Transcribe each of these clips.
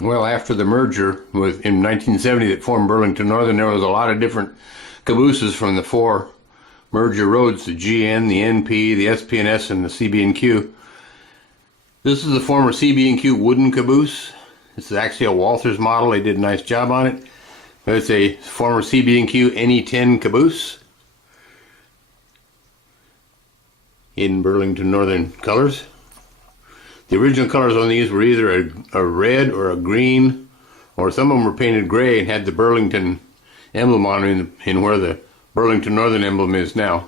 Well, after the merger in 1970 that formed Burlington Northern, there was a lot of different cabooses from the four merger roads, the GN, the NP, the SP&S, and the CB&Q. This is the former CB&Q wooden caboose. This is actually a Walthers model. They did a nice job on it. But it's a former CB&Q NE10 caboose in Burlington Northern colors. The original colors on these were either a red or a green, or some of them were painted gray and had the Burlington emblem on them in where the Burlington Northern emblem is now.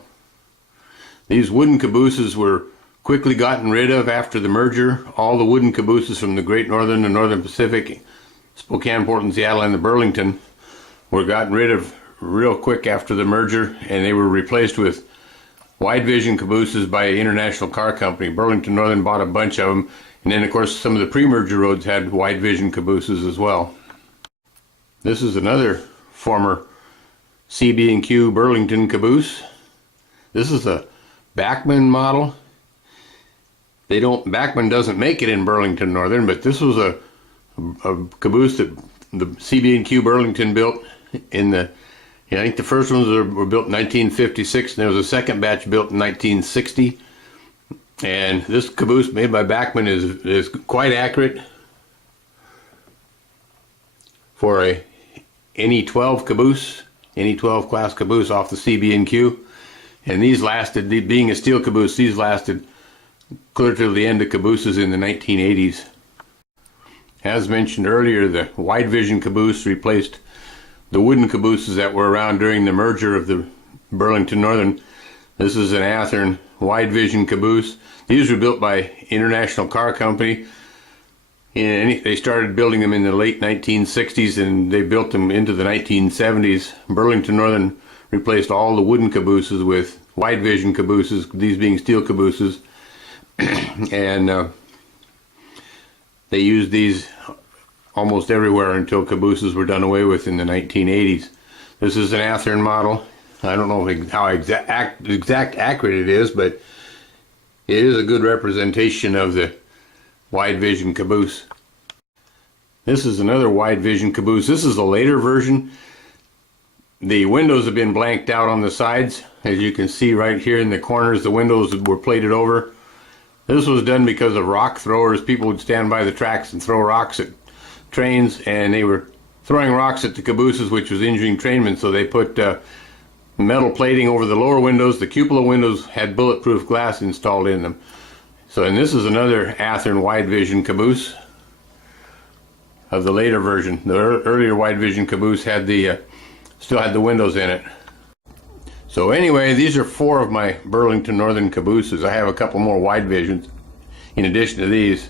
These wooden cabooses were quickly gotten rid of after the merger. All the wooden cabooses from the Great Northern and Northern Pacific, Spokane, Portland, Seattle, and the Burlington were gotten rid of real quick after the merger, and they were replaced with wide vision cabooses by an international car company. Burlington Northern bought a bunch of them, and then of course some of the pre-merger roads had wide vision cabooses as well. This is another former CB&Q Burlington caboose. This is a Bachmann model. Bachmann doesn't make it in Burlington Northern, but this was a caboose that the CB&Q Burlington built in the, I think the first ones were built in 1956, and there was a second batch built in 1960. And this caboose made by Bachmann is quite accurate for a NE12 caboose, NE12 class caboose off the CB&Q. And these lasted, being a steel caboose, these lasted clear to the end of cabooses in the 1980s. As mentioned earlier, the wide vision caboose replaced the wooden cabooses that were around during the merger of the Burlington Northern. This is an Athearn wide vision caboose. These were built by International Car Company. And they started building them in the late 1960s, and they built them into the 1970s. Burlington Northern replaced all the wooden cabooses with wide vision cabooses, these being steel cabooses. And they used these almost everywhere until cabooses were done away with in the 1980s. This is an Athearn model. I don't know how exact accurate it is, but it is a good representation of the wide vision caboose. This is another wide vision caboose. This is a later version. The windows have been blanked out on the sides. As you can see right here in the corners, the windows were plated over. This was done because of rock throwers. People would stand by the tracks and throw rocks at trains, and they were throwing rocks at the cabooses, which was injuring trainmen, so they put metal plating over the lower windows. The cupola windows had bulletproof glass installed in them. And this is another Athearn wide vision caboose of the later version. The earlier wide vision caboose had still had the windows in it. So anyway, these are four of my Burlington Northern cabooses. I have a couple more wide visions in addition to these,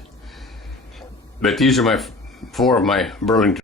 but these are four of my Burlington